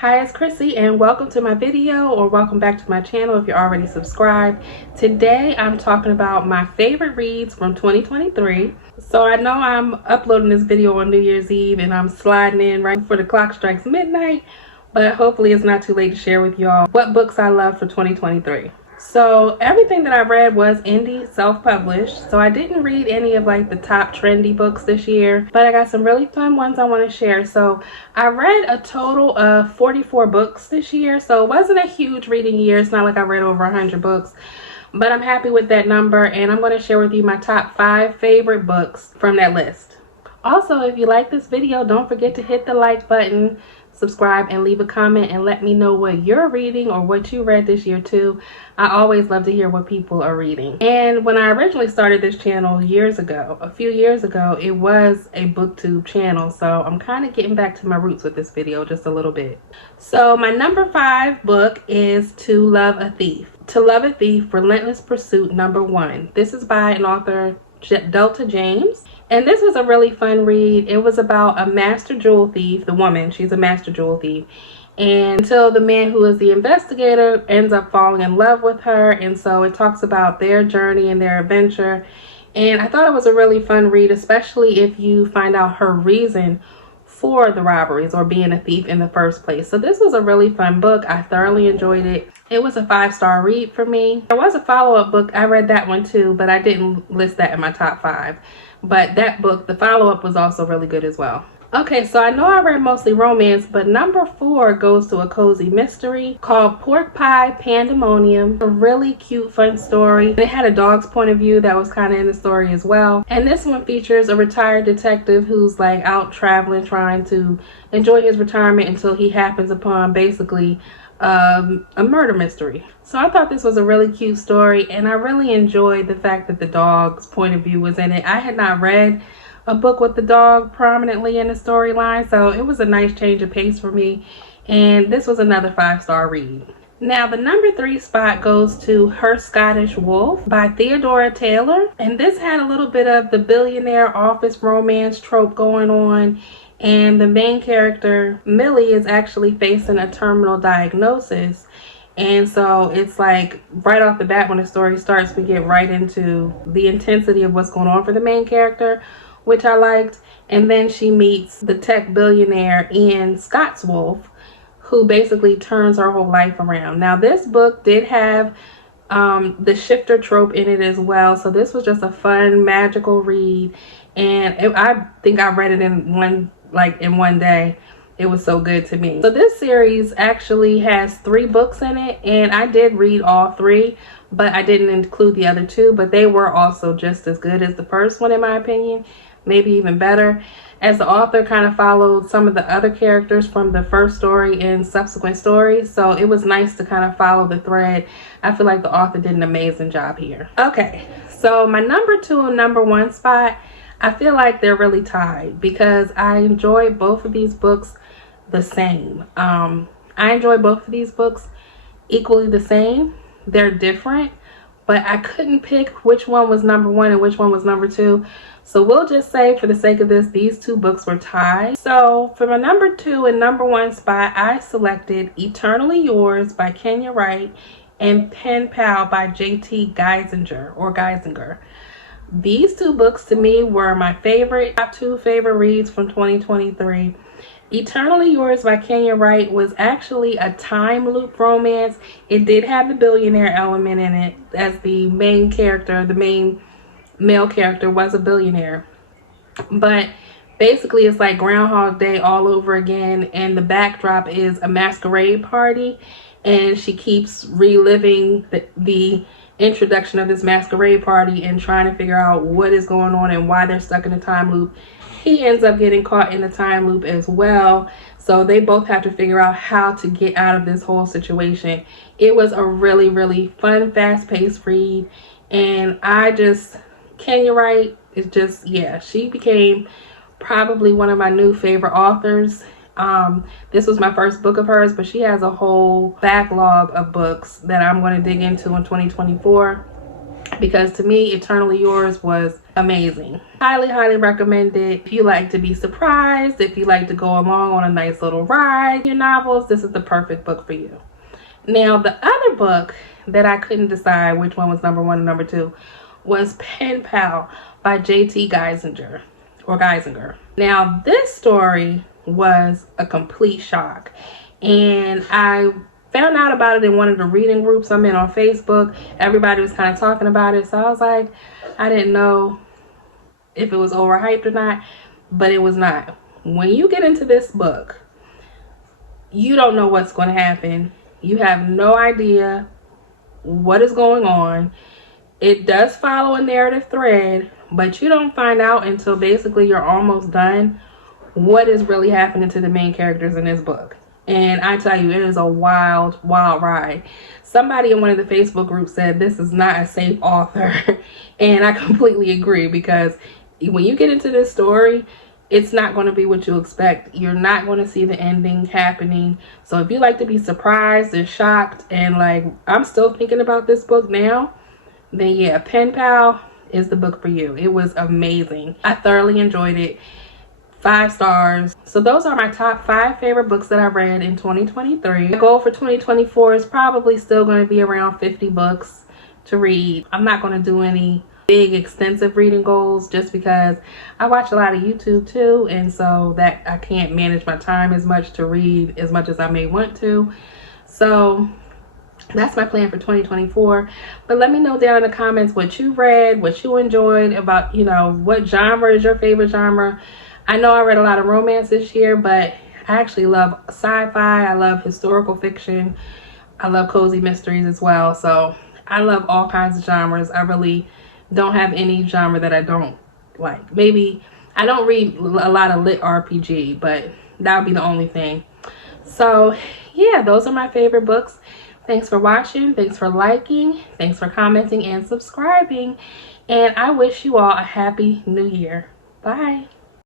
Hi, it's Chrissy and welcome to my video, or welcome back to my channel if you're already subscribed. Today I'm talking about my favorite reads from 2023. So I know I'm uploading this video on New Year's Eve and I'm sliding in right before the clock strikes midnight, but hopefully it's not too late to share with y'all what books I love for 2023. So everything that I read was indie, self-published. So I didn't read any of like the top trendy books this year, but I got some really fun ones I want to share. So I read a total of 44 books this year. So it wasn't a huge reading year. It's not like I read over 100 books, but I'm happy with that number. And I'm going to share with you my top 5 favorite books from that list. Also, if you like this video, don't forget to hit the like button, subscribe, and leave a comment and let me know what you're reading or what you read this year too. I always love to hear what people are reading. And when I originally started this channel a few years ago, it was a booktube channel. So I'm kind of getting back to my roots with this video just a little bit. So my number 5 book is To Love a Thief. To Love a Thief, Relentless Pursuit, #1. This is by an author, Delta James. And this was a really fun read. It was about a master jewel thief, the woman, she's a master jewel thief. And until the man who is the investigator ends up falling in love with her. And so it talks about their journey and their adventure. And I thought it was a really fun read, especially if you find out her reason for the robberies or being a thief in the first place. So this was a really fun book. I thoroughly enjoyed it. It was a 5-star read for me. There was a follow-up book. I read that one too, but I didn't list that in my top 5. But that book, the follow-up, was also really good as well. Okay, so I know I read mostly romance, but number 4 goes to a cozy mystery called Pie Pandemonium. A really cute, fun story. It had a dog's point of view that was kind of in the story as well. And this one features a retired detective who's like out traveling, trying to enjoy his retirement until he happens upon basically a murder mystery. So I thought this was a really cute story, and I really enjoyed the fact that the dog's point of view was in it. I had not read a book with the dog prominently in the storyline, so it was a nice change of pace for me, and this was another 5-star read. Now the number 3 spot goes to Her Scottish Wolf by Theodora Taylor, and this had a little bit of the billionaire office romance trope going on. And the main character, Millie, is actually facing a terminal diagnosis. And so it's like right off the bat when the story starts, we get right into the intensity of what's going on for the main character, which I liked. And then she meets the tech billionaire Ian Scotswolf, who basically turns her whole life around. Now this book did have the shifter trope in it as well. So this was just a fun, magical read. And I think I read it in one day. It was so good to me. So this series actually has 3 books in it, and I did read all 3, but I didn't include the other 2, but they were also just as good as the first one in my opinion, maybe even better, as the author kind of followed some of the other characters from the first story in subsequent stories. So it was nice to kind of follow the thread. I feel like the author did an amazing job here. Okay, so my number 2 and number 1 spot, I feel like they're really tied because I enjoy both of these books the same. I enjoy both of these books equally the same. They're different, but I couldn't pick which one was number 1 and which one was number 2. So we'll just say, for the sake of this, these 2 books were tied. So for my number 2 and number 1 spot, I selected Eternally Yours by Kenya Wright and Pen Pal by J.T. Geisinger. These 2 books to me were my top 2 favorite reads from 2023. Eternally Yours by Kenya Wright was actually a time loop romance. It did have the billionaire element in it, as the main character, the main male character, was a billionaire. But basically it's like Groundhog Day all over again, and the backdrop is a masquerade party, and she keeps reliving the introduction of this masquerade party and trying to figure out what is going on and why they're stuck in a time loop. He ends up getting caught in the time loop as well, so they both have to figure out how to get out of this whole situation. It was a really, really fun, fast-paced read, and Kenya Wright is just, yeah, she became probably one of my new favorite authors. This was my first book of hers, but she has a whole backlog of books that I'm going to dig into in 2024. because to me, Eternally Yours was amazing. Highly, highly recommend it. If you like to be surprised, if you like to go along on a nice little ride, your novels, this is the perfect book for you. Now, the other book that I couldn't decide which one was number one and number two was Pen Pal by J.T. Geisinger, or Geisinger. Now, this story was a complete shock, and I found out about it in one of the reading groups I'm in on Facebook. Everybody was kind of talking about it, so I was like, I didn't know if it was overhyped or not, but it was not. When you get into this book, you don't know what's going to happen. You have no idea what is going on. It does follow a narrative thread, but you don't find out until basically you're almost done what is really happening to the main characters in this book. And I tell you, it is a wild, wild ride. Somebody in one of the Facebook groups said this is not a safe author. And I completely agree, because when you get into this story, it's not going to be what you expect. You're not going to see the ending happening. So if you like to be surprised and shocked and like, I'm still thinking about this book now, then yeah, Pen Pal is the book for you. It was amazing. I thoroughly enjoyed it. 5 stars. So those are my top 5 favorite books that I read in 2023. My goal for 2024 is probably still going to be around 50 books to read. I'm not going to do any big extensive reading goals just because I watch a lot of YouTube too, and so that I can't manage my time as much to read as much as I may want to. So that's my plan for 2024. But let me know down in the comments what you read, what you enjoyed, about, you know, what genre is your favorite genre. I know I read a lot of romance this year, but I actually love sci-fi. I love historical fiction. I love cozy mysteries as well. So I love all kinds of genres. I really don't have any genre that I don't like. Maybe I don't read a lot of lit RPG, but that would be the only thing. So yeah, those are my favorite books. Thanks for watching. Thanks for liking. Thanks for commenting and subscribing. And I wish you all a happy new year. Bye.